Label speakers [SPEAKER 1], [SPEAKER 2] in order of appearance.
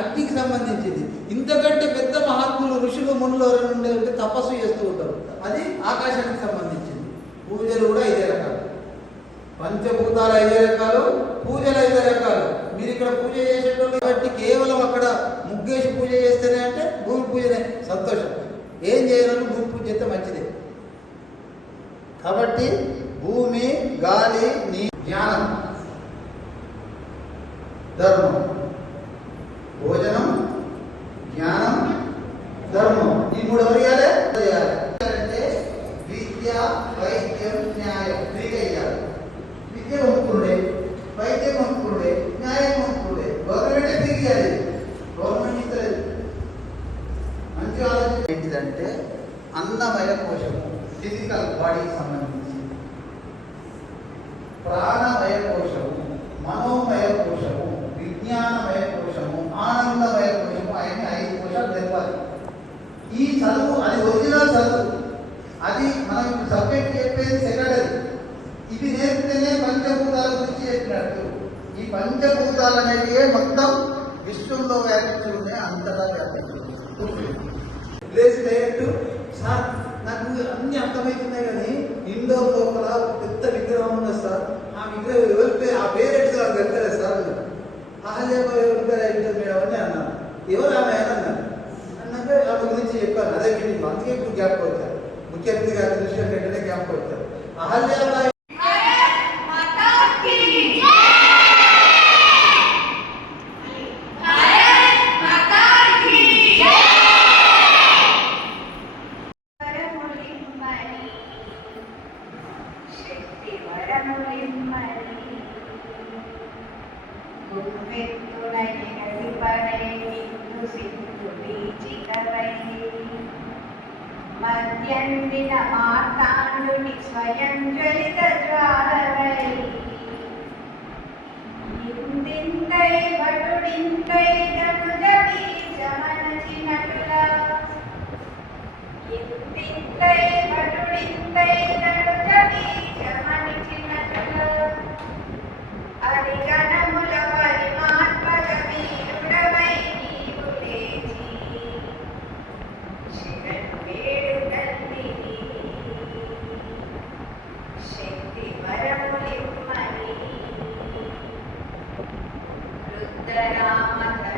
[SPEAKER 1] అగ్నికి సంబంధించింది. ఇంతకంటే పెద్ద మహాత్ములు ఋషులు మునులు ఎవరైనా ఉండే ఉంటే తపస్సు చేస్తూ ఉంటారు. అది ఆకాశానికి సంబంధించింది. పూజలు కూడా ఐదే రకాలు. పంచభూతాలు ఐదే రకాలు పూజలు ఐదే రకాలు. మీరు ఇక్కడ పూజ చేసేటోళ్ళు కాబట్టి కేవలం అక్కడ ముగ్గేసి పూజ చేస్తేనే అంటే భూమి పూజనే సంతోషం. ఏం చేయాలని భూమి పూజ చేస్తే మంచిదే. కాబట్టి భూమి గాలి నీ జ్ఞానం. ధర్మం. భోజనం జ్ఞానం ధర్మం. ఈ మూడు ఎవరు చేయాలి? అంటే విద్య వైద్యం న్యాయం. ఫ్రీగా ఇవ్వాలి విద్య కొనుక్కుండే వైద్యం కొనుక్కుండే న్యాయం కొనుక్కుండే గవర్నమెంటే ఫ్రీగా ఇవ్వాలి గవర్నమెంట్ ఇస్తలేదు. మంచి ఆలోచన ఏంటిదంటే అన్నమయ కోశము ఫిజికల్ బాడీకి సంబంధించి. ప్రాణమయ కోశము మనోమయ కోశము విజ్ఞాన ఇది చేస్తేనే పంచభూతాల సృష్టి చేసినట్టు. ఈ పంచభూతాలు అనేవి మొత్తం విశ్వంలో వ్యాపించి ఉన్నాయి అంతటా వ్యాపించి ఉన్నాయి డైరెక్ట్ సార్ నాకు అన్ని అర్థమవుతున్నాయి కానీ ఇండోర్ లోపల పెద్ద విగ్రహం ఉన్నది సార్. ఆ విగ్రహం ఎవరి పేరు? ఆ పేరు ఎట్లా నాకు తెలుస్తలేదు సార్. అహల్యాబాయ్ ఎవరి పేరు ఏంటో మేడం అని అన్నాను ఎవరు ఆమె అని అన్నాను అన్నాక ఆమె గురించి చెప్పాను అదే మీటింగ్ అందుకే ఇప్పుడు గ్యాప్ కొడతారు ముఖ్యమంత్రి గారి దృష్టిలో వెంటనే గ్యాప్ కొడతారు అహల్యాబాయ్
[SPEAKER 2] శక్తి వరములిమ్మని గుమ్మెత్తున ఎగసిపడే నిన్ను సిగ్గు నీచికవై మధ్యందిన మార్తాండుని స్వయం జ్వలిత జ్వాలవై ఇందింతై భటుడింతై గనుజ బీజమనచినటులా ఇంతింతై భటుడింతై that uh,